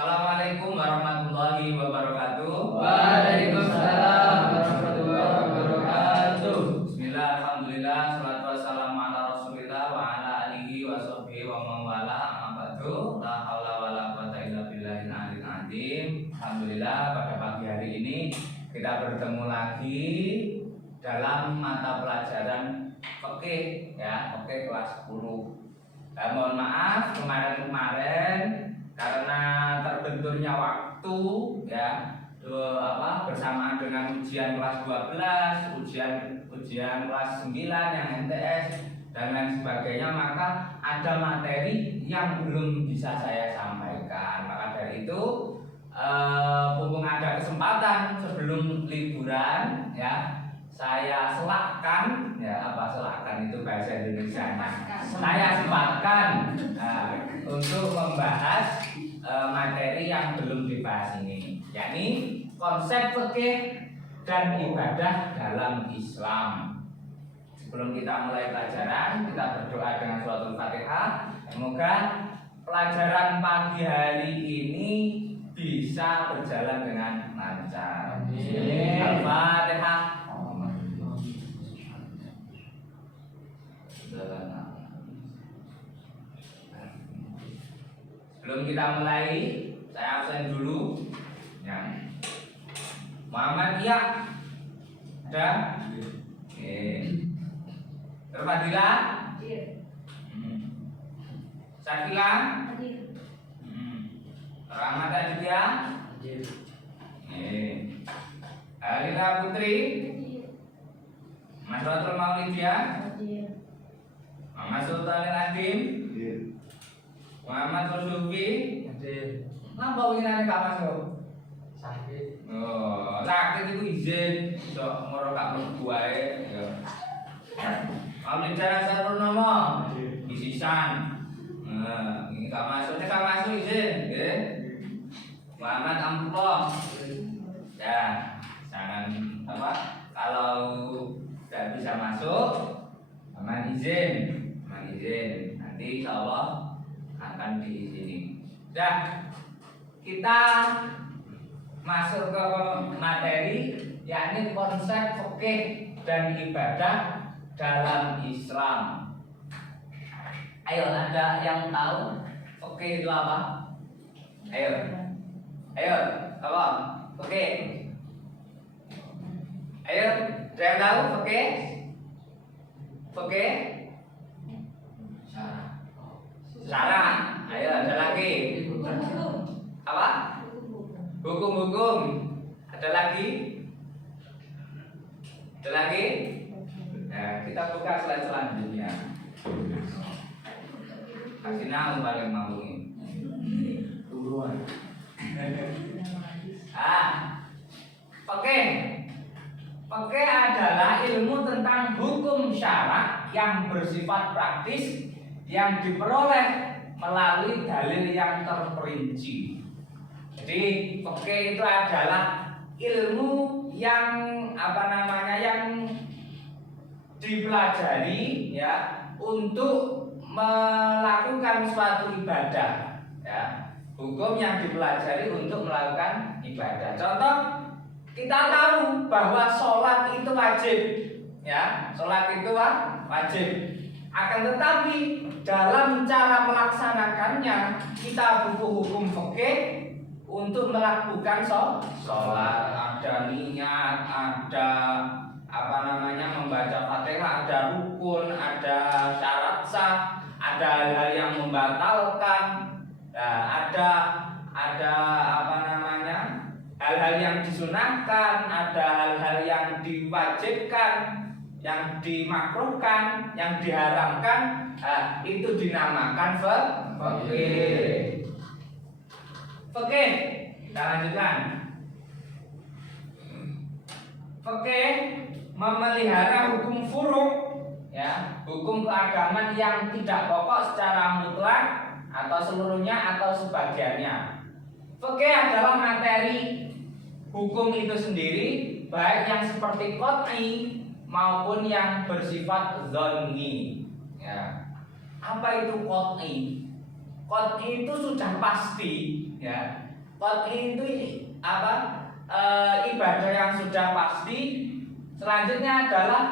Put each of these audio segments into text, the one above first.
Assalamualaikum warahmatullahi wabarakatuh. Waalaikumsalam warahmatullahi wabarakatuh. Bismillah, alhamdulillah, salatu wassalamu ala rasulillah wa ala alihi wa sahbihi wa mawala amma ba'du. La haula wa la quwata illa billahil aliyil azim. Alhamdulillah, pada pagi hari ini kita bertemu lagi dalam mata pelajaran fikih ya, fikih kelas 10. Mohon maaf kemarin karena terbenturnya waktu ya bersamaan dengan ujian kelas 12, ujian kelas 9 yang MTS dan lain sebagainya, maka ada materi yang belum bisa saya sampaikan. Maka dari itu mumpung ada kesempatan sebelum liburan ya, saya selakkan ya, selakkan itu bahasa Indonesia. Saya sempatkan untuk membahas materi yang belum dibahas ini, yakni konsep fikih dan ibadah dalam Islam. Sebelum kita mulai pelajaran, kita berdoa dengan suratul Fatihah. Semoga pelajaran pagi hari ini bisa berjalan dengan lancar. Amin. Al-Fatihah. Sebelum kita mulai, saya absen dulu. Ya. Muhammad ya, ada. Terfadila, Sakila, Rahmat Aditya, Alina Putri, Mas Rotul Maulidia, Muhammad Sultanil Adim, Muhammad Rosufi. Napa winane Kak Masuk? Sakit. Oh, sakit itu izin sok ngoro Kak mlebu wae ya. Maulida Sarunomo isisan. Ini Kak Masuk, Kak Masuk izin nggih. Muhammad Amplong. Ya, jangan kalau tidak bisa masuk, aman izin. Nanti insyaallah akan diizini. Dah, kita masuk ke materi, yakni konsep fikih dan ibadah dalam Islam. Ayo, ada yang tahu fikih itu apa? Ayo, apa? Fikih. Ayo, ada yang tahu fikih? Fikih? Syarah. Ayo, ada lagi. Apa? Hukum. Ada lagi? Nah, kita buka slide selanjutnya. Kasih naung paling mampuin. Turuan. Fikih adalah ilmu tentang hukum syara yang bersifat praktis yang diperoleh melalui dalil yang terperinci. Jadi fikih itu adalah ilmu yang yang dipelajari ya untuk melakukan suatu ibadah ya. Hukum yang dipelajari untuk melakukan ibadah. Contoh, kita tahu bahwa sholat itu wajib ya. Sholat itu wajib. Akan tetapi dalam cara melaksanakannya kita butuh hukum fikih untuk melakukan sholat. Ada niat, ada membaca Fatihah, ada rukun, ada syarat sah, ada hal-hal yang membatalkan, ada hal-hal yang disunahkan, ada hal-hal yang diwajibkan, yang dimakruhkan, yang diharamkan, itu dinamakan fikih. Fikih, kita lanjutkan. Fikih memelihara hukum furu', ya, hukum keagamaan yang tidak pokok secara mutlak atau seluruhnya atau sebagiannya. Fikih adalah materi hukum itu sendiri, baik yang seperti qat'i maupun yang bersifat dzanni. Ya. Apa itu qat'i? Qat'i itu sudah pasti, ya. Qat'i itu apa? Ibadah yang sudah pasti. Selanjutnya adalah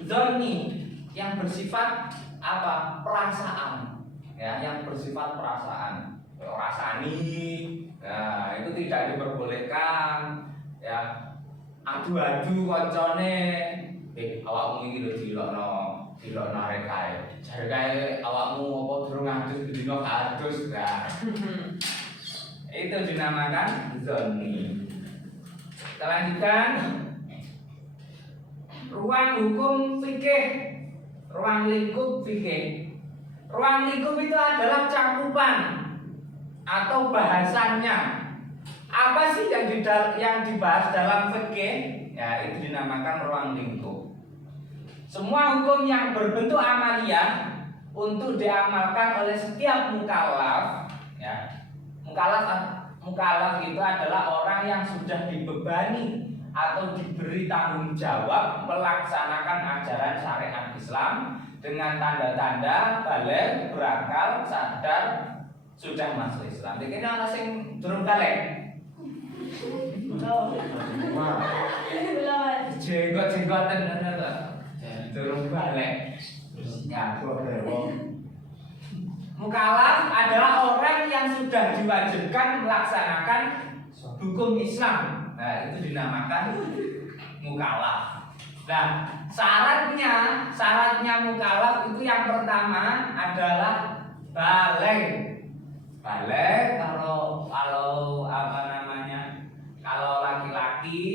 dzanni yang bersifat apa? Perasaan. Ya, yang bersifat perasaan. Rasani. Nah, itu tidak diperbolehkan. Ya. Adu-adu koncone. Awakmu iki lho dilokno arek kae. Jare kae awakmu apa durung adus dino adus. Nah. Itu dinamakan dzanni. Kita lanjutkan. Ruang hukum fikih, ruang lingkup fikih. Ruang lingkup itu adalah cakupan atau bahasannya. Apa sih yang dibahas dalam fikih? Ya, itu dinamakan ruang lingkup. Semua hukum yang berbentuk amaliyah untuk diamalkan oleh setiap mukallaf, ya. Mukallaf itu adalah orang yang sudah dibebani atau diberi tanggung jawab melaksanakan ajaran syariat Islam dengan tanda-tanda balik, berakal, sadar, sudah masuk Islam. Jadi ana sing durung balik. Jenggot-jenggoten ngono to. Durung balik. Ya, mukallaf adalah orang yang sudah diwajibkan melaksanakan hukum Islam. Nah, itu dinamakan mukallaf. Nah, syaratnya mukallaf itu yang pertama adalah baligh. Baligh kalau apa namanya? Kalau laki-laki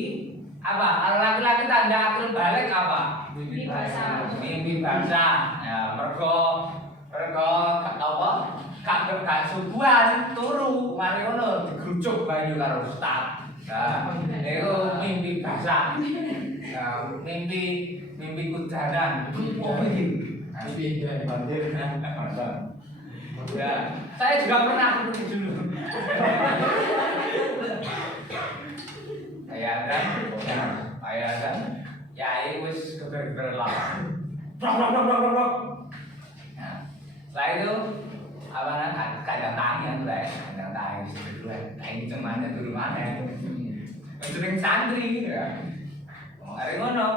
apa? Kalau laki-laki tanda akil baligh apa? Mimpi basah. Mimpi basah. Ya, mergo apa? Gak subuhan turu, mari ngono digrujuk banyu karo ustaz. Nah, itu mimpi basah. Nah, mimpi kudaran. Oh, ini. Mimpi banjir. Ya, saya juga pernah dulu. Ayah kan, ya ini wis keber lah. Nah, setelah itu apa namanya? Kadang tangan lah, kadang tangan dulu. Ini cuman itu rumahnya. Sering santri ya. Hari ngono,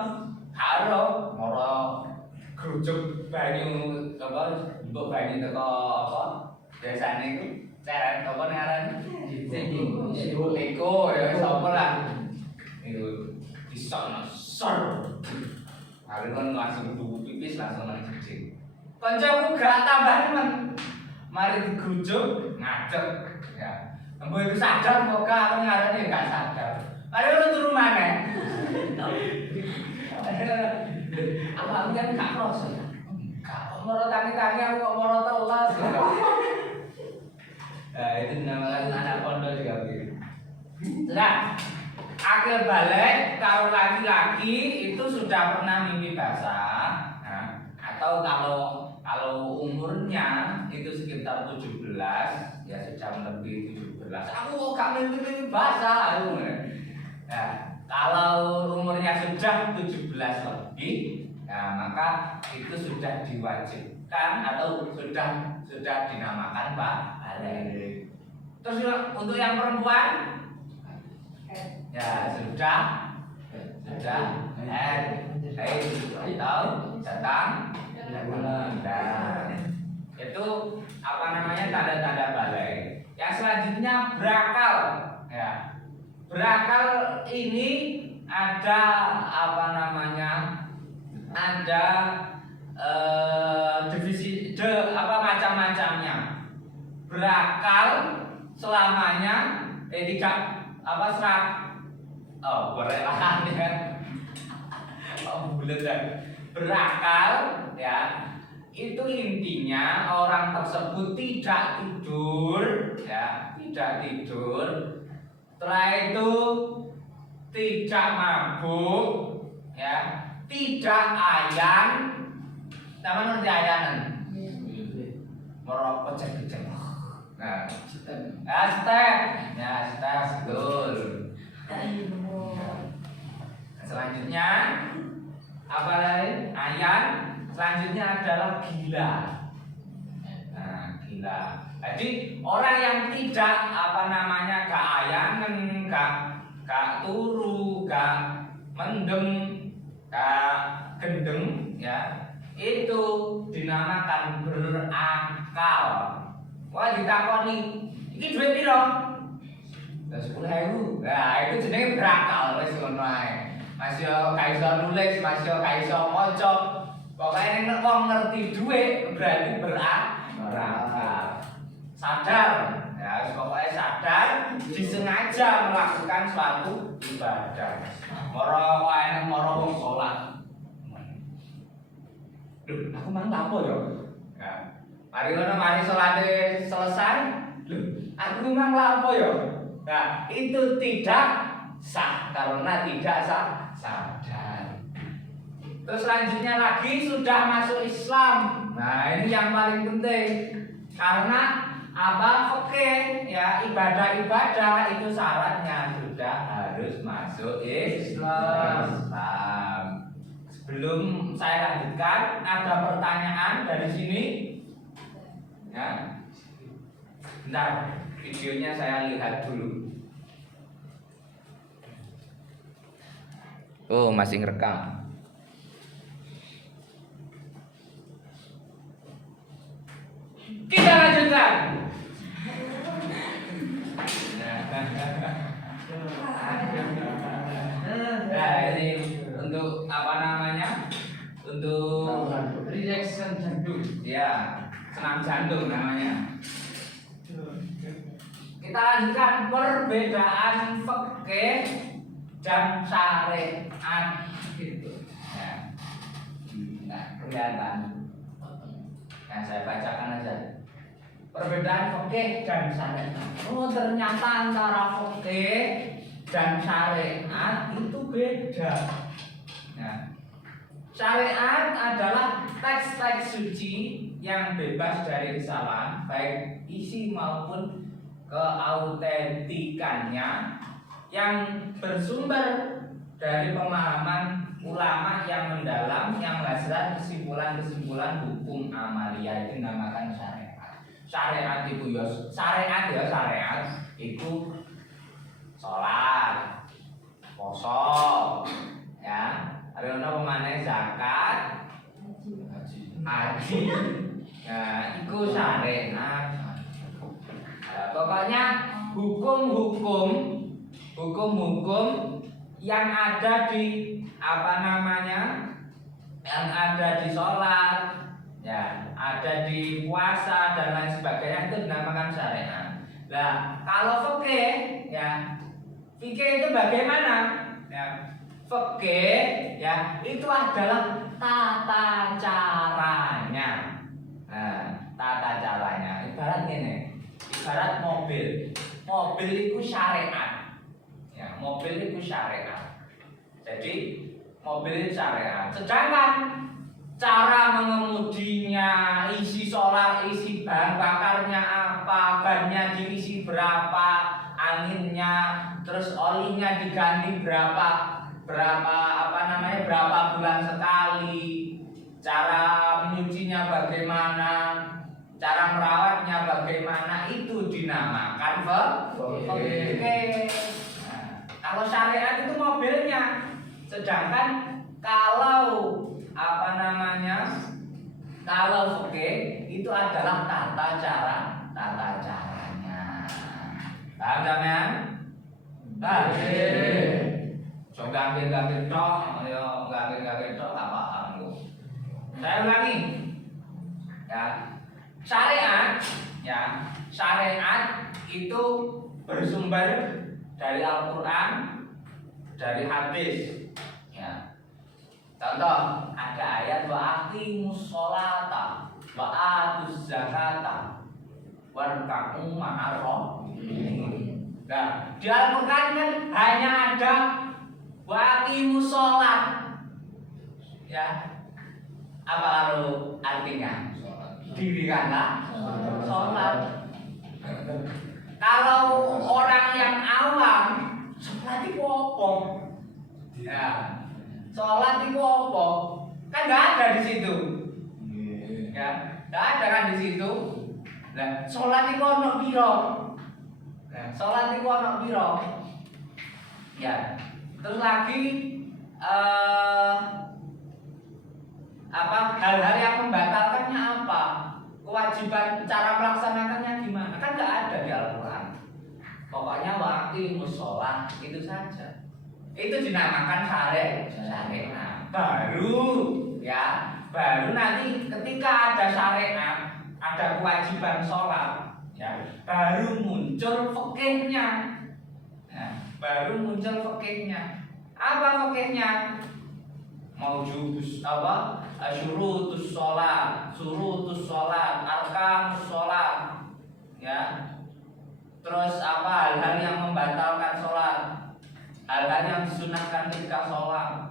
karo moro grujuk banyu apa mbok banyu teko apa desane iku ceret apa ngaran iku leko ya sapa lah iku disokno sor. Hari ngono langsung tuku pipis langsung nang jijik. Kancaku gak tambah men. Mari digrujuk ngadeg ya. Mbok iku sadar kok aku ngarane gak sadar. Mari lu turu maneh. Aku kan gak kroso. Gak moro tangi-tangi aku kok moro telas. Nah, itu dinamakan anak pondok juga begitu. Nah, akil balik kalau laki-laki itu sudah pernah mimpi basah. Nah, atau kalau umurnya itu sekitar 17, ya sudah melebihi 17. Aku kok gak mimpi basah aku. Nah, kalau umurnya sudah 17 lebih, nah maka itu sudah diwajibkan atau sudah dinamakan balik. Terus untuk yang perempuan, ya sudah atau datang bulan. Itu apa namanya tanda-tanda balik. Yang selanjutnya berakal, ya. Berakal ini ada apa namanya? Ada divisi macam-macamnya. Berakal selamanya tidak apa serak. Oh, boleh lah ya. Oh, boleh dan berakal ya. Itu intinya orang tersebut tidak tidur ya, tidak tidur. Setelah itu tidak mabuk, ya, tidak ayan, nama nanti ayanan, merokok cek. Nah, step, ya step betul. Selanjutnya apa lagi? Ayan. Selanjutnya adalah gila. Nah, Nah, jadi orang yang tidak gak ayangen, gak turu, gak mendem, gak gendeng, ya itu dinamakan berakal. Wah ditakoni, iki duit piro? 10.000. Nah, itu jenenge berakal wis ngono ae. Mas yo gak iso nulis, mas yo gak iso maca. Pokoke nek wong ngerti duit berarti berakal. Sadar, ya pokoknya sadar disengaja melakukan suatu ibadah. Moro enek moro wong salat. Duh, aku mang lapo yo? Ya. Mari salate selesai. Loh, aku mang lapo yo? Nah, itu tidak sah karena tidak sadar. Terus selanjutnya lagi sudah masuk Islam. Nah, ini yang paling penting. Karena fikih ya ibadah-ibadah itu syaratnya sudah harus masuk Islam. Sebelum saya lanjutkan, ada pertanyaan dari sini. Ya. Bentar, videonya saya lihat dulu. Oh, masih ngerekam. Kita lanjutkan. Nah, ini untuk Untuk reaction jantung. Ya, senam jantung namanya. Kita lanjutkan perbedaan fikih dan syariat gitu. Ya. Nah, kelihatan. Nah, saya bacakan aja. Perbedaan fikih dan syariat. Oh, ternyata antara fikih dan syariat itu beda. Nah, syariat adalah teks-teks suci yang bebas dari kesalahan, baik isi maupun keautentikannya, yang bersumber dari pemahaman ulama yang mendalam yang menghasilkan kesimpulan-kesimpulan hukum amalia. Itu dinamakan syariat. Syariat itu syariat itu sholat, poso, ya. Ada pemane zakat, haji. Nah, itu syariat. Nah, pokoknya hukum-hukum yang ada di yang ada di sholat, ya, ada di puasa dan lain sebagainya itu dinamakan syariat. Nah, kalau fikih, ya, fikih itu bagaimana? Ya, fikih, ya, itu adalah tata caranya. Nah, tata caranya ibarat gini. Ibarat mobil itu syariat, ya, mobil itu syariat. Jadi mobil itu syariat. Sedangkan cara mengemudinya, isi solar, isi bahan bakarnya apa, bannya diisi berapa, anginnya, terus olinya diganti berapa bulan sekali, cara menyucinya bagaimana, cara merawatnya bagaimana, itu dinamakan fikih. Nah, kalau syariat itu mobilnya, sedangkan kalau kalau fikih itu adalah tata caranya. Paham sampean? Nah, so gambir tok, yo gambir tok apa paham lu. Saya ulangi. Ya. Syariat itu bersumber dari Al-Quran, dari hadis. Ya. Contoh, ada ayat wa aqimus sholata wa atuz zakata warka'u ma'ar raki'in. Nah, di Al-Quran kan hanya ada wa aqimus sholat. Ya. Apa lalu artinya? Dirikanlah sholat. Kalau orang yang awam, sholat itu apa? Ya, sholat itu apa? Kan nggak ada di situ. Ya, nggak ada kan di situ. Lah, salat iku ana pira? Nah, salat iku ana pira? Ya. Terus lagi hal-hal yang membatalkannya apa? Kewajiban cara melaksanakannya gimana? Kan nggak ada di Al-Quran. Pokoknya waqimus sholat itu saja. Itu dinamakan syariat. Baru nanti ketika ada syariat, ada kewajiban sholat, ya, baru muncul fikihnya. Apa fikihnya? Maujudus apa? Syurutus sholat, arkanus sholat, ya. Terus apa hal-hal yang membatalkan sholat, hal-hal yang disunahkan ketika sholat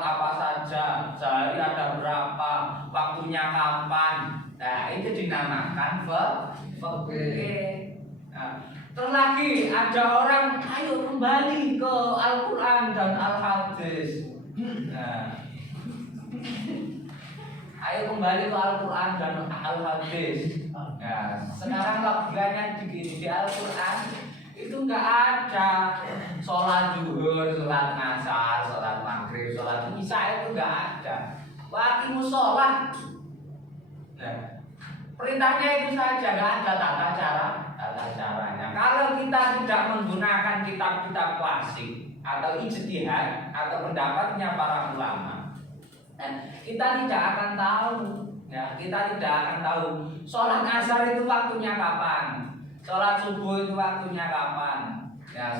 apa saja, sehari ada berapa, waktunya kapan. Nah, itu dinamakan fikih. Terus lagi ada orang, ayo kembali ke Al-Quran dan Al-Hadis. Ayo kembali ke Al-Quran dan Al-Hadis. Sekarang logikanya begini, di Al-Quran itu nggak ada sholat zuhur, sholat asar, sholat maghrib, sholat isya, itu nggak ada. Waqimus sholat. Perintahnya itu saja, nggak ada tata caranya. Kalau kita tidak menggunakan kitab-kitab klasik atau ijtihad atau pendapatnya para ulama, kita tidak akan tahu. Kita tidak akan tahu sholat asar itu waktunya kapan, sholat subuh itu waktunya kapan,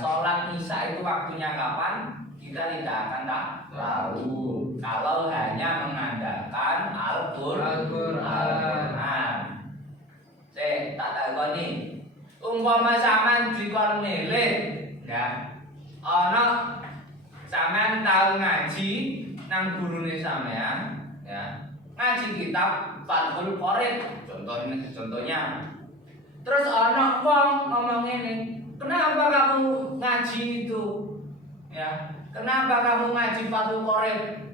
sholat isya itu waktunya kapan. Kita tidak akan tahu kalau hanya mengandalkan Al-Quran. Saya tak tahu nih. Umpama sampean dikon milih, ana sampean tau ngaji nang gurune sampean, ngaji kitab Fathul Qorib contohnya. Terus ana wong ngomong ngene, "Kenapa kamu ngaji itu?" "Kenapa kamu ngaji Fathul Qorib?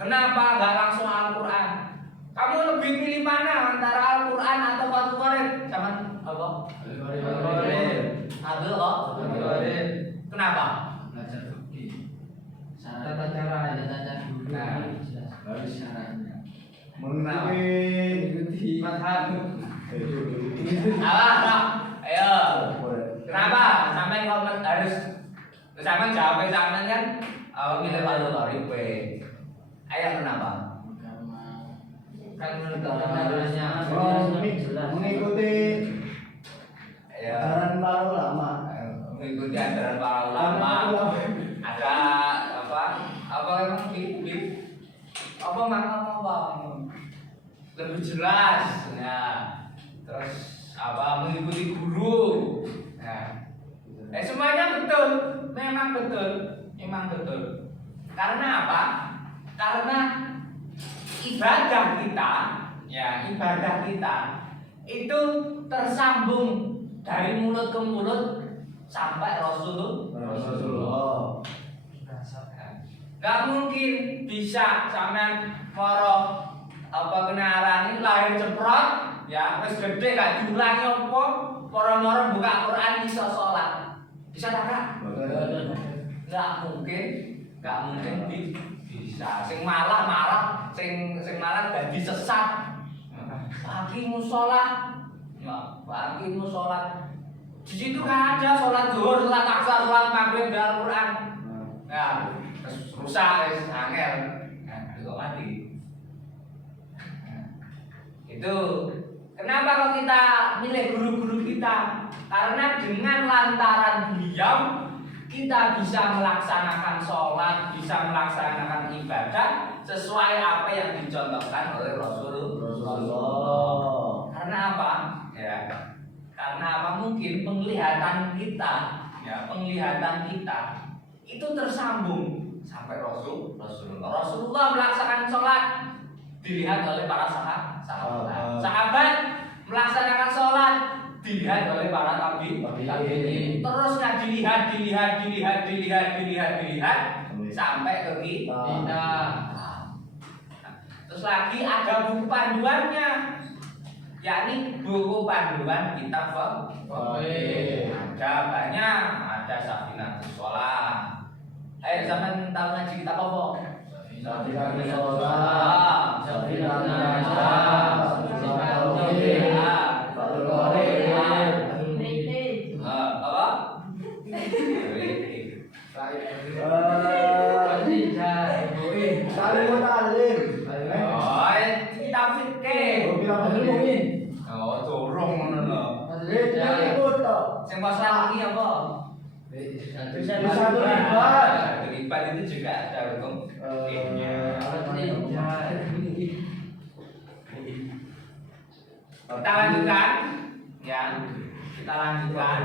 Kenapa enggak langsung Al-Quran? Kamu lebih pilih mana antara Al-Quran atau Fathul Qorib?" Sama apa? Al-Qorib. Kenapa? Belajar fikih. Tata cara dulu. Harus syaratnya. Mengikuti madhab. Ayo. Kenapa? Sampai komen harus sampai jawab sampean kan? Milih Fathul Qorib. Ayo kenapa? Kan menurut caranya mengikuti ajaran para ulama. Mengikuti ajaran para ulama. Ada apa emang apa lebih jelas, terus mengikuti guru. Semuanya betul, memang betul. Karena apa? Karena ibadah kita itu tersambung dari mulut ke mulut sampai Rasulullah. Gak mungkin bisa sampean moro kenarani lahir ceprot, wis gede gak diulangi apa, moro-moro buka Quran iso salat. Bisa tak? Gak mungkin bisa. Sing malah sing malah dadi sesat. Waqimus sholat. Di situ kan ada sholat zuhur, sholat asar, sholat maghrib di Al-Quran. Rusak, angel, kok mati. Itu kenapa kalau kita milih guru-guru kita? Karena dengan lantaran beliau kita bisa melaksanakan sholat, bisa melaksanakan ibadah sesuai apa yang dicontohkan oleh Rasulullah. Karena apa? Karena apa? Mungkin penglihatan kita itu tersambung sampai Rasulullah melaksanakan sholat dilihat oleh para sahabat. Sahabat melaksanakan sholat dilihat oleh para tabi'in. Terusnya dilihat sampai ke kita. Terus lagi ada buku panduannya yakni buku panduan kitab Oke. ada banyak, ada Safinatus Shalah. Zaman tahu ngaji kitab apa? Safinatus Shalah, Safinatus Najah, Safinatul Tauhid, Fathul Qorib. Apa? Saling mutalim. Oh, kitab fikih. Oh, bilang mukmin. Oh, dorong ngono lho. Ikut toh. Sing masalah iki apa? Bisa satu ribat. Ribat itu juga ada hukum fikihnya. Kita lanjutkan ya. Kita lanjutkan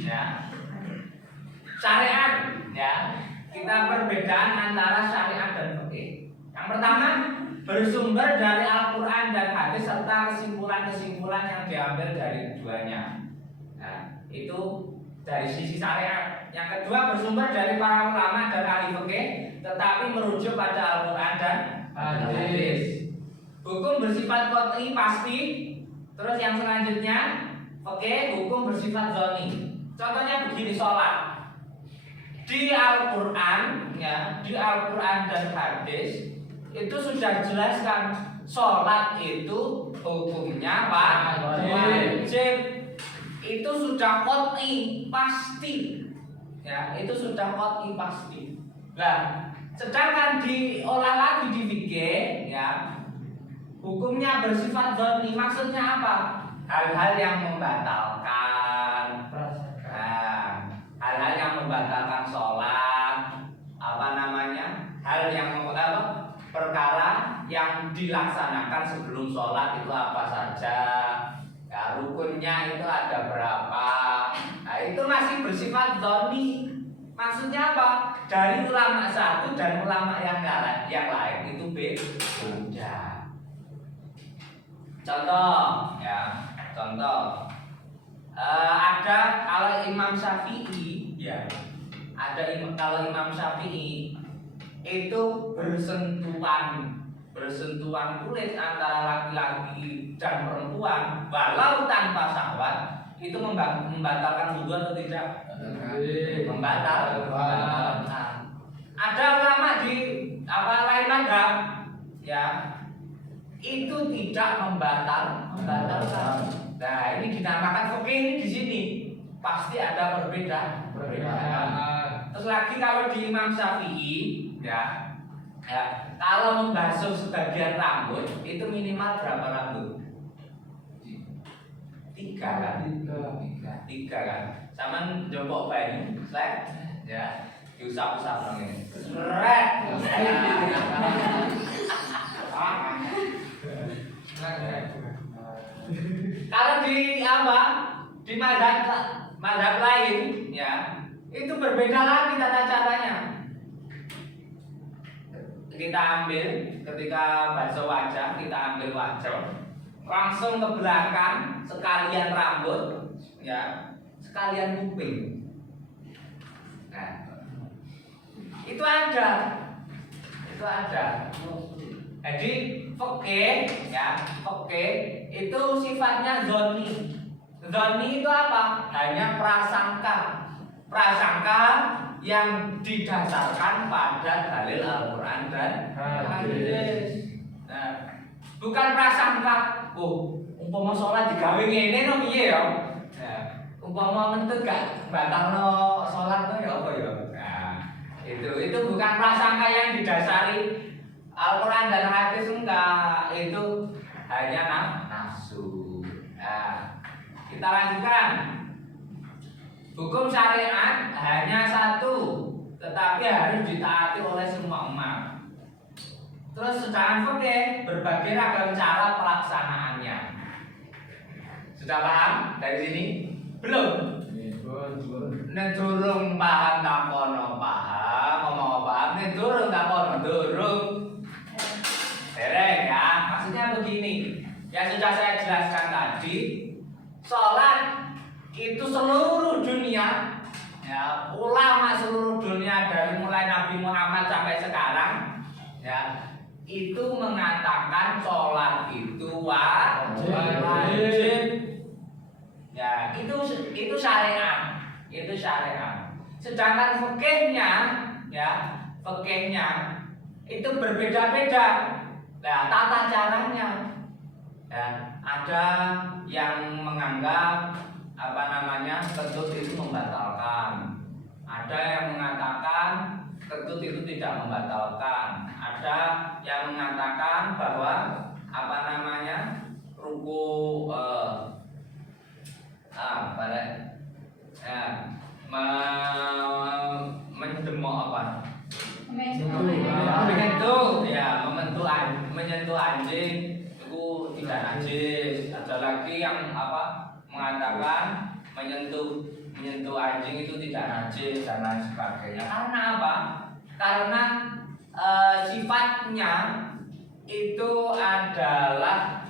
ya. Syariat ya. Kita perbedaan antara syariat dan fikih. Yang pertama, bersumber dari Al-Qur'an dan hadis serta kesimpulan-kesimpulan yang diambil dari keduanya. Nah, itu dari sisi syariat. Yang kedua, bersumber dari para ulama dan ahli fikih tetapi merujuk pada Al-Qur'an dan hadis. Hukum bersifat qat'i pasti. Terus yang selanjutnya, fikih hukum bersifat dzanni. Contohnya begini, sholat. Di Al-Qur'an ya, di Al-Qur'an dan hadis itu sudah jelaskan sholat itu hukumnya wajib. Itu sudah qat'i pasti. Ya, itu sudah qat'i pasti. Nah, sedangkan diolah lagi di fikih ya, hukumnya bersifat dzanni. Maksudnya apa? Hal-hal yang membatalkan. Nah, hal-hal yang membatalkan sholat, apa namanya? Hal yang perkara yang dilaksanakan sebelum sholat itu apa saja? Ya, rukunnya itu ada berapa? Nah, itu masih bersifat dzanni. Maksudnya apa? Dari ulama satu dan ulama yang lain itu beda. Contoh, ya, contoh. Ada kalau Imam Syafi'i, ya, kalau Imam Syafi'i itu bersentuhan kulit antara laki-laki dan perempuan, walau tanpa syahwat, itu membatalkan wudu atau tidak? Membatalkan. Ada ulama di lain madhab, ya, itu tidak membatalkan. Nah, ini dinamakan fikih ini di sini pasti ada perbedaan. Terus lagi kalau di Imam Syafi'i, ya, kalau membasuh sebagian rambut itu minimal berapa rambut? 3 kan? 3 kan? Sama jempol banyu, slek, ya, diusap-usap dong ini. Seret. Kalau di apa? Di mazhab lain, ya, itu berbeda lagi tata caranya. Kita ambil ketika basuh wajah, kita ambil wajah, langsung ke belakang, sekalian rambut, ya, sekalian kuping. Nah, itu ada. Jadi fikih, ya, fikih itu sifatnya dzanni. Dzanni itu apa? Hanya prasangka yang didasarkan pada dalil Al-Qur'an dan hadis. Nah, bukan prasangka, umpama sholat digawe ngene no piye ya? Nah, umpama mentut gak batalno sholat no ya apa ya? Nah, itu bukan prasangka yang didasari Al-Qur'an dan hadis, enggak. Itu hanya nafsu. Nah, kita lanjutkan. Hukum syariat hanya satu, tetapi harus ditaati oleh semua umat. Terus sedangkan fikih berbagai ragam cara pelaksanaannya. Sudah paham dari sini? Belum? Nek durung paham takono paham, ngomong paham, nek durung takono durung. Dereng ya, maksudnya begini. Yang sudah saya jelaskan tadi, sholat itu seluruh dunia, ya, ulama seluruh dunia dari mulai Nabi Muhammad sampai sekarang, ya, itu mengatakan sholat itu Wajib. Ya, itu syariat, itu syariat. Sedangkan fikihnya, ya, fikihnya itu berbeda-beda. Nah, tata caranya, ya, ada yang menganggap kentut itu membatalkan. Ada yang mengatakan kentut itu tidak membatalkan. Ada yang mengatakan bahwa ruku mendemok menyentuh anjing itu tidak najis. Ada lagi yang mengatakan menyentuh anjing itu tidak najis dan lain sebagainya. Karena apa? Karena sifatnya itu adalah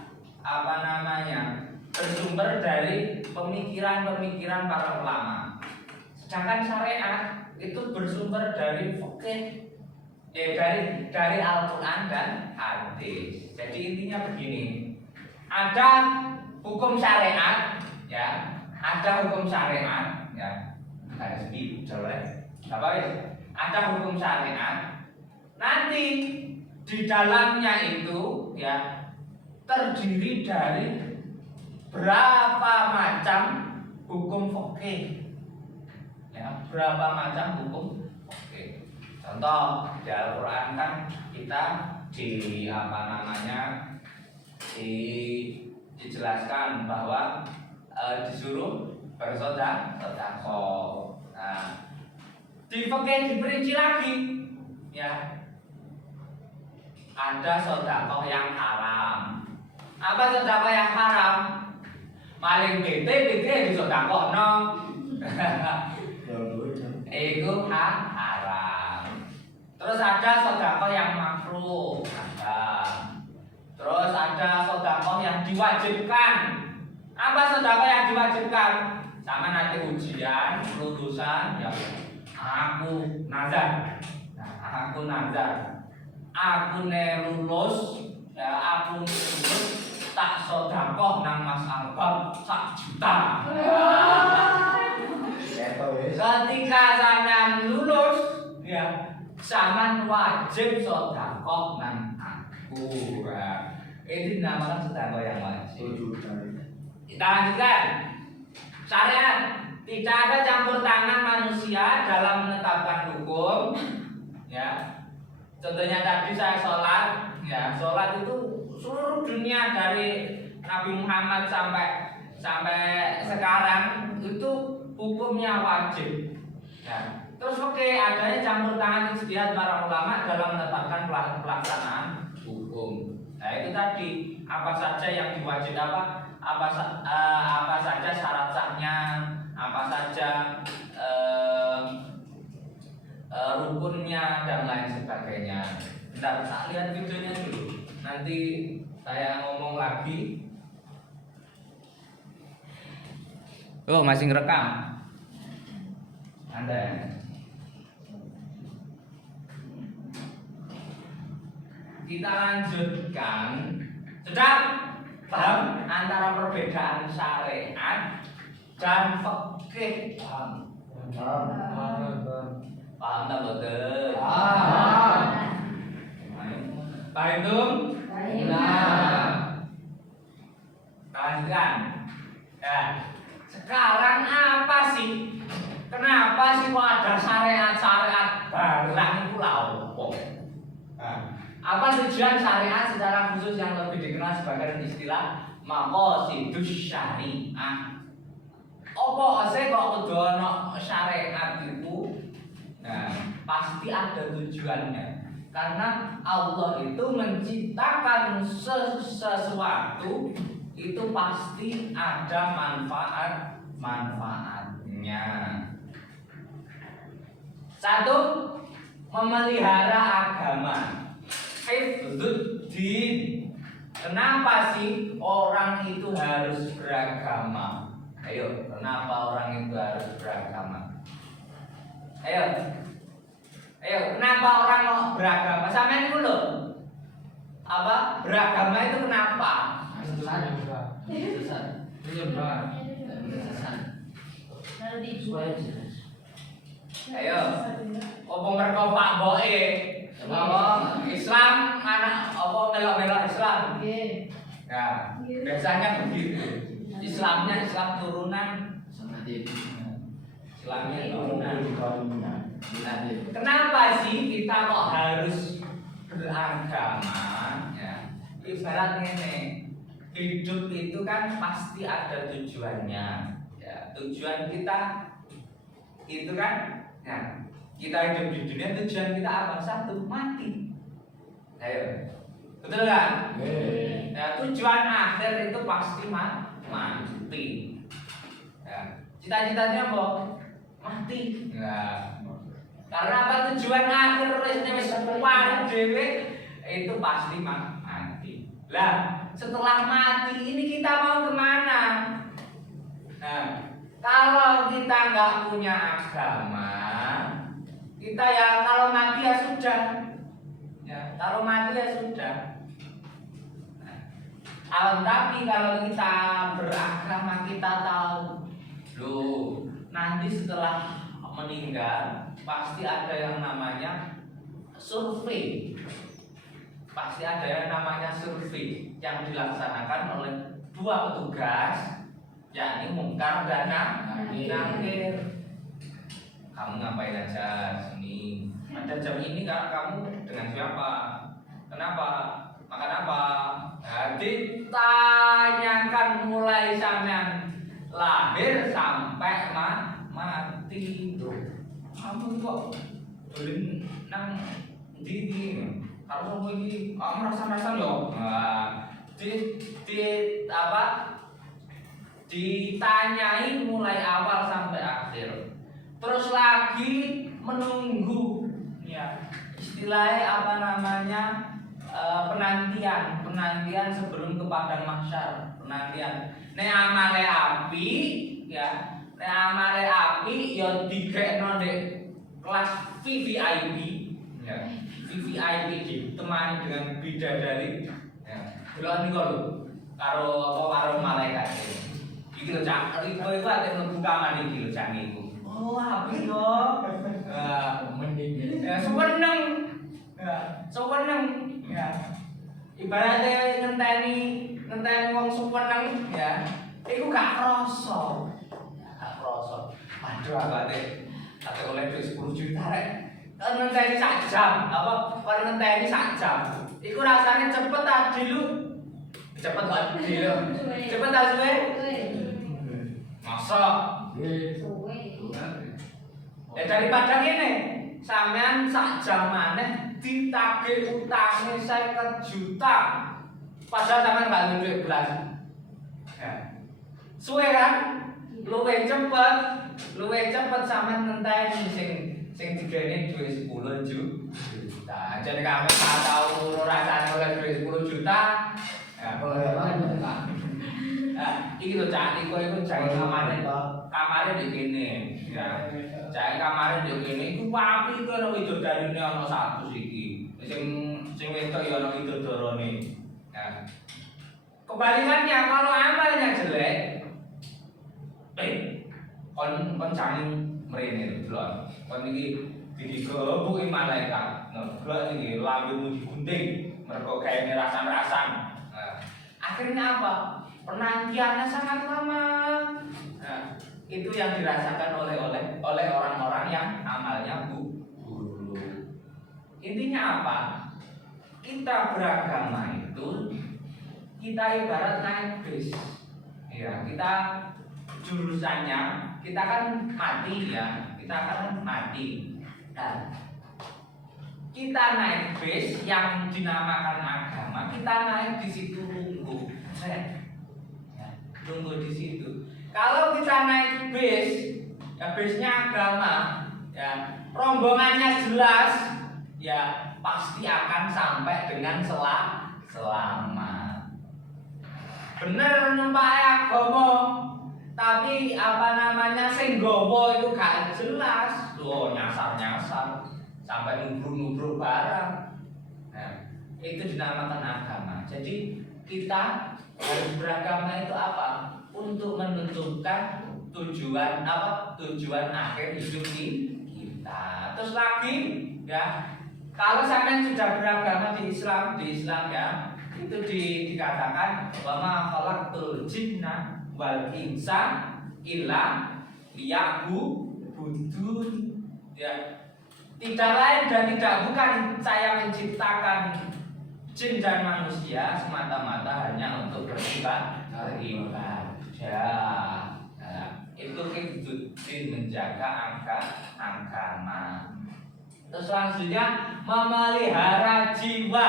bersumber dari pemikiran-pemikiran para ulama. Sedangkan syariat itu bersumber dari fikih, dari Al-Quran dan hadis. Jadi intinya begini, ada hukum syariat, ya, ada hukum syariat, ya, ada sedikit, ada hukum syariat. Nanti di dalamnya itu, ya, terdiri dari berapa macam hukum fikih, ya, berapa macam hukum fikih. Contoh di Al-Quran kan kita dijelaskan bahwa disuruh bersedekah. Nah, di fikih diperinci lagi, ya, ada sedekah yang haram. Apa sedekah yang haram? Maling bete disedekahno. Itu haram. Terus ada sedekah yang makruh, Terus ada sedekah yang diwajibkan. Apa sedekah yang diwajibkan? Sama nanti ujian, lulusan, ya, aku nazar. Aku lulus, ya, aku lulus tak sedekah nang Mas Albab 1 juta. Ketika sampean lulus, ya, sampean wajib sedekah nang aku. Itu dinamakan sedekah yang wajib. Kita lanjutkan. Syariat, tidak ada campur tangan manusia dalam menetapkan hukum, ya. Contohnya tadi saya sholat, ya, sholat itu seluruh dunia dari Nabi Muhammad sampai sekarang itu hukumnya wajib, ya. Terus adanya campur tangan ijtihad para ulama dalam menetapkan pelaksanaan hukum. Nah, itu tadi apa saja yang diwajibkan, apa saja syarat sahnya, apa saja rukunnya dan lain sebagainya. Bentar, tak lihat videonya dulu. Nanti saya ngomong lagi. Oh, masih ngerekam. Anda. Kita lanjutkan. Sudah paham antara perbedaan syariat dan fikih? Paham tak betul? Paham itu? Lanjutkan. Ya. Sekarang apa sih? Kenapa sih kok ada syariat-syariat barang pulau? Apa tujuan syariat secara khusus yang lebih dikenal sebagai istilah maqasidus syariah? Apa sih kok kudu ana syariat itu? Nah, pasti ada tujuannya. Karena Allah itu menciptakan sesuatu itu pasti ada manfaatnya. Satu, memelihara agama. Hifdzuddin. Kenapa sih orang itu harus beragama? Ayo, kenapa orang itu harus beragama? Ayo, kenapa orang mau beragama? Sampean dulu. apa beragama itu kenapa? Sesat. Iya, Pak. Sesat. Supaya jelas. Ayo, apa mereka Pak Boe? Apa Islam anak apa melok-melok Islam? Ya, biasanya begitu. Islamnya Islam turunan, Sama dia. Islamnya turunan. Nah, Nah, kenapa sih kita kok harus beragama? Ya, ibaratnya nih, hidup itu kan pasti ada tujuannya. Ya, tujuan kita itu kan, ya, kita hidup di dunia tujuan kita apa? Satu, mati. Ayo, betul kan? Ya, tujuan akhir itu pasti mati. Ya, cita-citanya apa? Mati. Ya. Karena apa tujuan akhir wis kuwarit dhewe itu pasti mati. Lah, setelah mati ini kita mau kemana? Nah, kalau kita nggak punya agama, kita ya kalau mati ya sudah. Ya, kalau mati ya sudah. Tapi kalau kita beragama kita tahu, loh, nanti setelah meninggal pasti ada yang namanya survei. Pasti ada yang namanya survei yang dilaksanakan oleh dua petugas, yakni Mungkar dan Nakir. Kamu ngapain aja sini? Ada jam ini kamu dengan siapa? Kenapa? Makan apa? Ditanyakan mulai sampean lahir sampai mati. Kamu kok belum nang di harus ngomong ini merasa yo. Nah, apa? Ditanyain mulai awal sampai akhir. Terus lagi menunggu, ya istilahnya apa namanya penantian sebelum ke padang mahsyar, penantian. Nek amale api, ya nek amale api, ya digekno ndek kelas VVIP, ya VVIP ditemani dengan bidadari, ya delok niku lho karo malaikat. Iki lho Cak, iku ate mlebu kamar iki lho Cak niku. Oh, api yo. mending Ya seneng. Ya, seneng. Ya. Ibaratnya ngenteni wong seneng ya. Iku gak krasa. Gak krasa. Aduh abate oleh duit 10 juta rek. Kan ngenteni sak jam, apa kon ngenteni sak jam. Iku rasane cepet tadi lu. Cepet tadi lu. Cepet ta suwe? Masa ya daripada ngene, sampean sak jam maneh ditagih utange 50 juta. Padahal sampean gak duwe belas. Ya. Suwe kan? Luwih cepet sampean ngenteni sing digene duwe 10 juta. Jadi kami tak tahu rasane oleh duwe 10 juta. Ya, iki lho Cak, iku jare kamare di kene. Ya. Jare kamare di kene iku api iku ana widodarine ana 100 iki. Sing wedok ya ana widodarane. Ya. Kebalikannya kalau amalnya jelek, kon jangan mrene lho. Kon iki digebuki malaikat. Ngeblok iki lambemu digunting mergo gaene rasan-rasan. Nah, akhirnya apa? Penantiannya sangat lama. Nah, itu yang dirasakan oleh orang-orang yang amalnya buruk. Intinya apa? Kita beragama itu kita ibarat naik bis. Ya, kita jurusannya kita kan mati ya. Kita akan mati. Nah, kita naik bis yang dinamakan agama, kita naik di situ nunggu. Tunggu di situ. Kalau kita naik bis, ya bisnya agama, ya rombongannya jelas, ya pasti akan sampai dengan selamat. Bener numpak agama, tapi apa namanya sing nggawa itu gak jelas. Loh nyasar sampai nubruk-nubruk barang. Nah, itu dinamakan agama. Jadi kita harus beragama itu apa? Untuk menentukan tujuan apa? Tujuan akhir hidup kita. Terus lagi ya, kalau sampai sudah beragama di Islam ya, itu dikatakan bahwa khalaqtul jinna wal insa illa liya'budun ya. Tidak lain dan tidak bukan saya menciptakan jin dan manusia semata-mata hanya untuk beribadah. Nah, itu hifdzuddin, menjaga agama. Terus selanjutnya memelihara jiwa.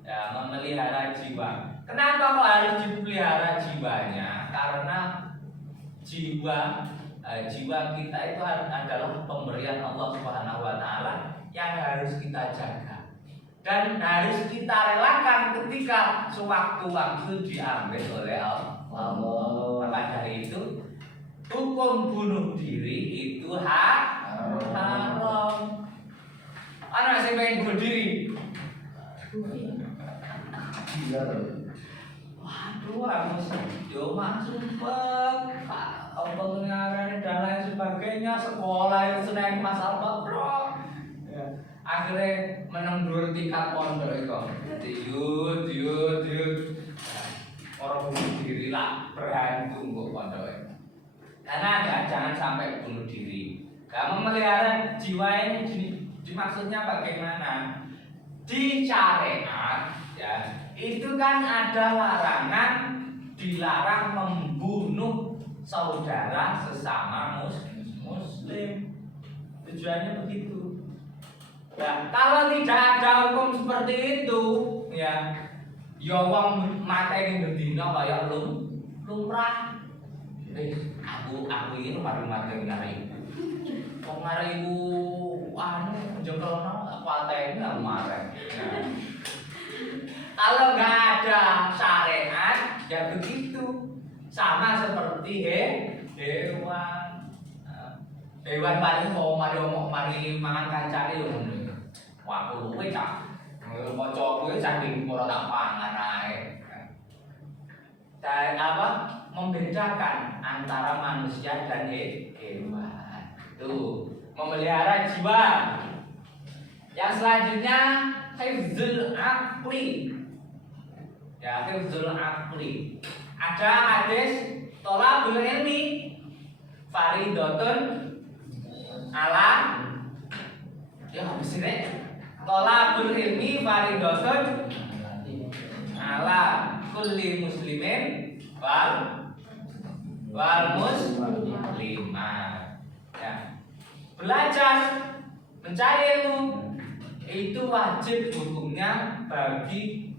Ya, memelihara jiwa. Kenapa kok harus dipelihara jiwanya? Karena jiwa kita itu adalah pemberian Allah Subhanahu wa taala yang harus kita jaga dan harus kita relakan ketika sewaktu-waktu diambil oleh Allah. Maka dari itu hukum bunuh diri itu haram. Anak saya pengen bunuh diri. Waduh, yo masuk apa ngarane dan lain sebagainya, sekolah itu seneng masalah bro. Ya. Akhirnya menang dhuwur tingkat pondok itu. Diut. Orang bunuh diri lah berhantung kok pondok itu. Karena ya, jangan sampai bunuh diri. Nah, memelihara jiwa ini dimaksudnya bagaimana? Di syariat ya, itu kan ada larangan, dilarang membunuh saudara sesama muslim. Tujuannya begitu. Nah, kalau tidak ada hukum seperti itu, ya wong mateni bendina kaya lumrah. Aku ini paling mateni karo ibu. Wong karo ibu jengkelno aku ateni aku marah. Kalau nggak ada syariat, ya begitu. Sama seperti hewan. Hewan paling mau mari mangan kancane yo ngono. Wah, luwe tak. Kanca kuwi saking ora tak pangan ae. Dan membedakan antara manusia dan hewan. Tuh, memelihara jiwa. Yang selanjutnya hifdzul aqli. Ya, hifdzul aqli. Ada hadis tolabul ilmi faridatun ala habis ini tolabul ilmi faridatun ala kulli muslimin wal muslimah. Ya. Belajar mencari ilmu itu wajib hukumnya bagi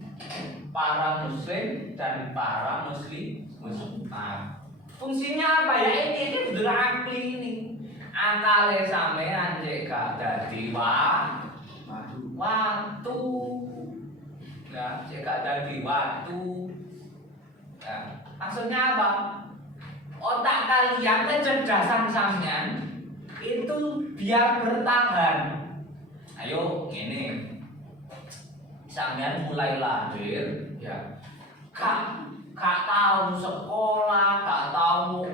para muslim dan para muslimah. Fungsinya apa ya? Ini bener akli ini. Akale sampean cek gak dadi waktu. Ya, cek gak dadi waktu. Ya, maksudnya apa? Otak kalian, kecerdasan sampean itu biar bertahan. Ayo, ini sampean mulai lahir ya gak tahu sekolah, gak tahu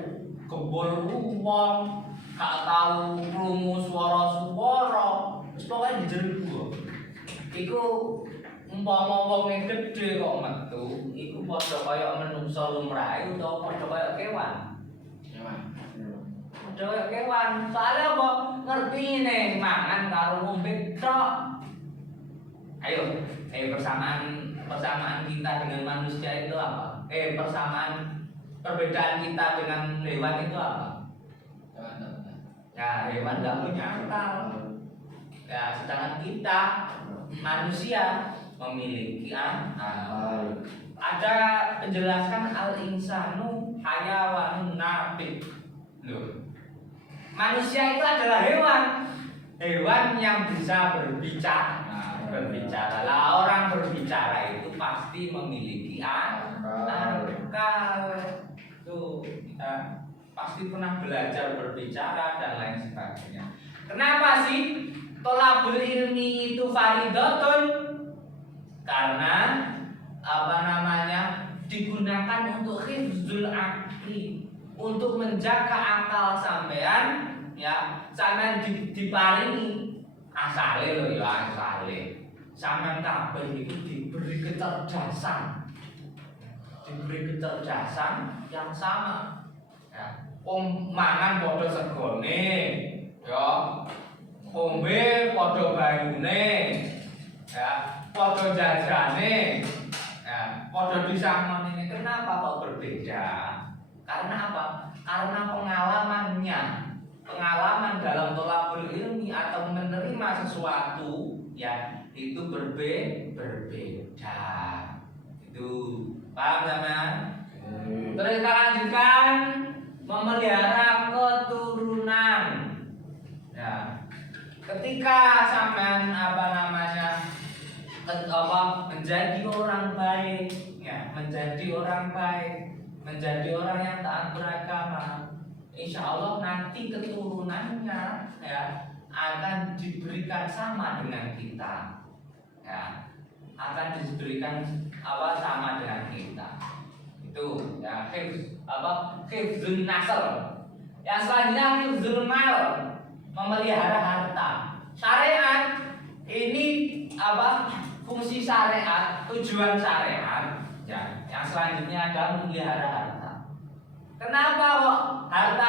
gembul uang, gak tahu krungu swara-swara, wis pokoke dijerbu. Iku umpama wong gedhe kok metu, iku padha kaya menungsa lumrah utawa padha kaya kewan. Padha kaya kewan. Soale apa? Ngerti nih mangan karo ngombe tok. Ayo, persamaan kita dengan manusia itu apa? Perbedaan kita dengan hewan itu apa? Ya, hewan nggak punya akal. Ya, sedangkan kita manusia memiliki akal. Ada penjelasan al-insanu hayawanun nabi. Loh. Manusia itu adalah hewan yang bisa berbicara. Lah orang berbicara itu pasti memiliki akal. Tuh, kita pasti pernah belajar berbicara dan lain sebagainya. Kenapa sih tolabul ilmi itu faridatun? Karena apa namanya digunakan untuk hifzul akli, untuk menjaga akal sampean ya. Sampean diparingi asale lho ya, asale sampean kabeh itu diberi kecerdasan, yang sama ya. Wong mangan padha segone ya, ombe padha bayune ya, padha jajane ya, padha disangoni. Kenapa kok berbeda? Karena apa? Karena pengalaman dalam thalabul ilmi atau menerima sesuatu ya itu berbeda. Itu paham teman? Terus kita lanjutkan memelihara keturunan. Ya. Ketika sampean apa namanya menjadi orang baik, ya, menjadi orang yang taat beragama, insya Allah nanti keturunannya ya akan diberikan sama dengan kita, ya, akan diberikan sama dengan kita. Itu ya hifzun nasl. Yang selanjutnya hifzul mal, memelihara harta. Syariat ini fungsi syariat, tujuan syariat ya. Yang selanjutnya adalah memelihara harta. Kenapa kok harta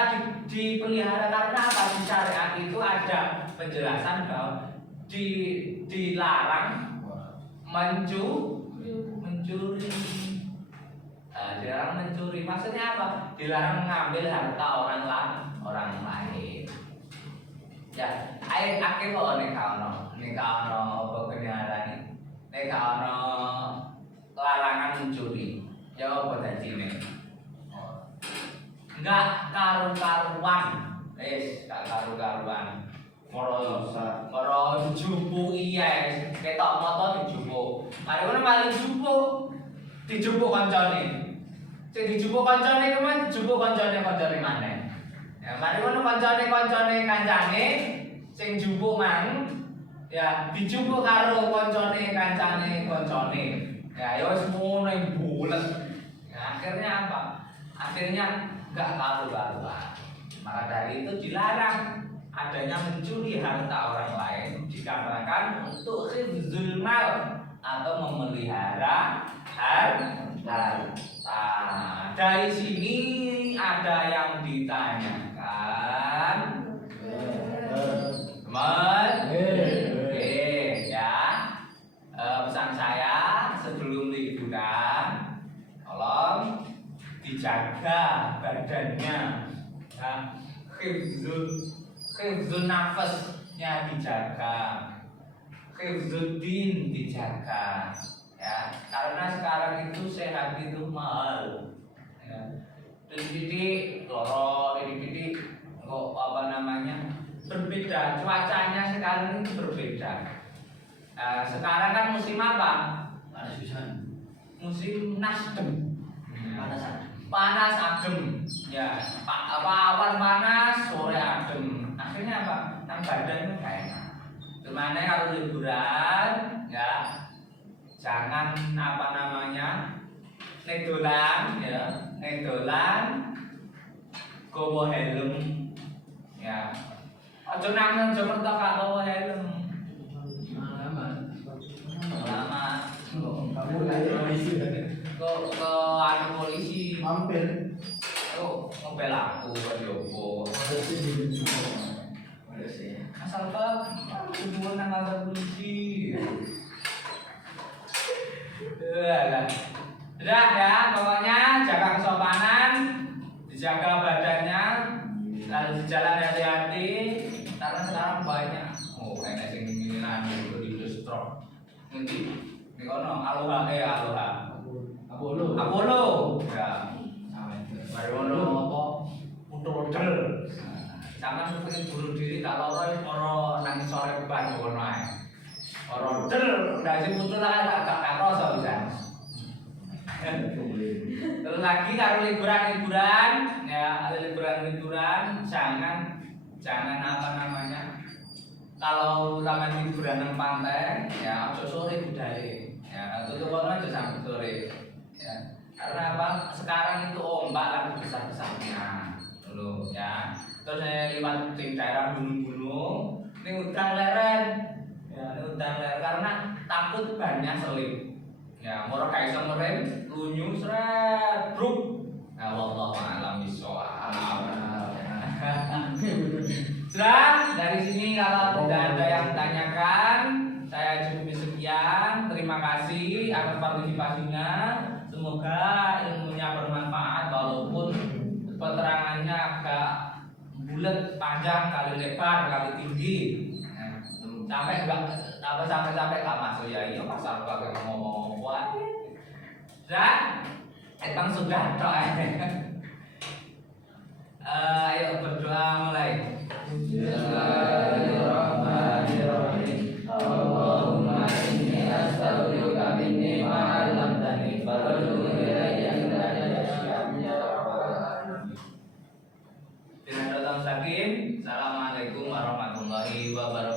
dipelihara? Karena apa? Di syariat itu ada penjelasan bahwa dilarang mencuri. Dilarang mencuri. Maksudnya apa? Dilarang mengambil harta orang lain. Ya, akhir kok nek ono kebenaran nek ono larangan mencuri. Ya apa dadine? Enggak karu-karuan. Gak karu-karuan. Moro dijupuk iya, ketok moto dijupuk. Mari ngono maling jupuk. Dijupuk kancane. Sing dijupuk kancane kuwi dijupuk kancane maneh. Ya mari ngono kancane kancane sing jupuk mang ya dijupuk karo kancane ya wis ngono bulet. Ya akhirnya apa? Akhirnya enggak karu-karuan. Maka dari itu dilarang adanya mencuri harta orang lain, dikarenakan untuk hifzul mal atau memelihara harta. Dari sini ada yang ditanyakan, teman. Ya, pesan saya sebelum liburan, tolong dijaga badannya, ya, hifzul nafasnya dijaga, hifzuddin dijaga. Ya, karena sekarang itu sehat itu mahal. Ya. Titik loro, titik kok berbeda. Cuacanya sekarang itu berbeda. Sekarang kan musim apa? Musim nasdem. Panas adem. Ya, awan panas, sore adem. Akhirnya apa? Nang badan itu gak enak. Gimana kalau liburan, ya? Jangan nedolan gowo helm ya. Aja nang Jakarta gak gowo helm. Lama. Kok polisi Mampir. ngobel aku yo. Asal hubungan nang kantor polisi. Sudah ya, pokoknya jaga kesopanan, dijaga badannya, lalu di jalan hati-hati, karena sekarang banyak. Enak sing nginian di stroke. Nanti di kono Aloha. Apollo. Ya. Mari kono apa? Udel. Sampeyan pengen bunuh diri kalau ora nang sore ban kono ae. Ora udel, ndak sing putu lah gak kroso bisa. Terus lagi kalau liburan ya, ada liburan jangan kalau taman liburan nang pantai ya ojo sore budale. Ya, tutup kono aja sampai sore. Ya. Karena apa? Sekarang itu ombak lagi besar-besarnya. Dulu ya. Terus saya lewat di daerah gunung-gunung, ini udang leren. Ya, ini udang leren karena takut banyak selip. Ya, moro kae iso ngerem, lunyu sret, bruk. Nah, wallahu a'lam bishawab. Sudah, dari sini kalau tidak ada yang ditanyakan, saya cukup sekian. Terima kasih atas partisipasinya. Semoga ilmunya bermanfaat walaupun keterangannya agak bulat, panjang, kali lebar, kali tinggi. Sampai enggak masuk ya iya pasal kagak ngomong buat. Sudah? Etang sudah toh. Ayo berdoa mulai. Bismillahirrahmanirrahim. Allahumma inni astaghfiruka minni ma 'allamtani farzuqni ilayya innaka ya rabbal alamin. Assalamualaikum warahmatullahi wabarakatuh.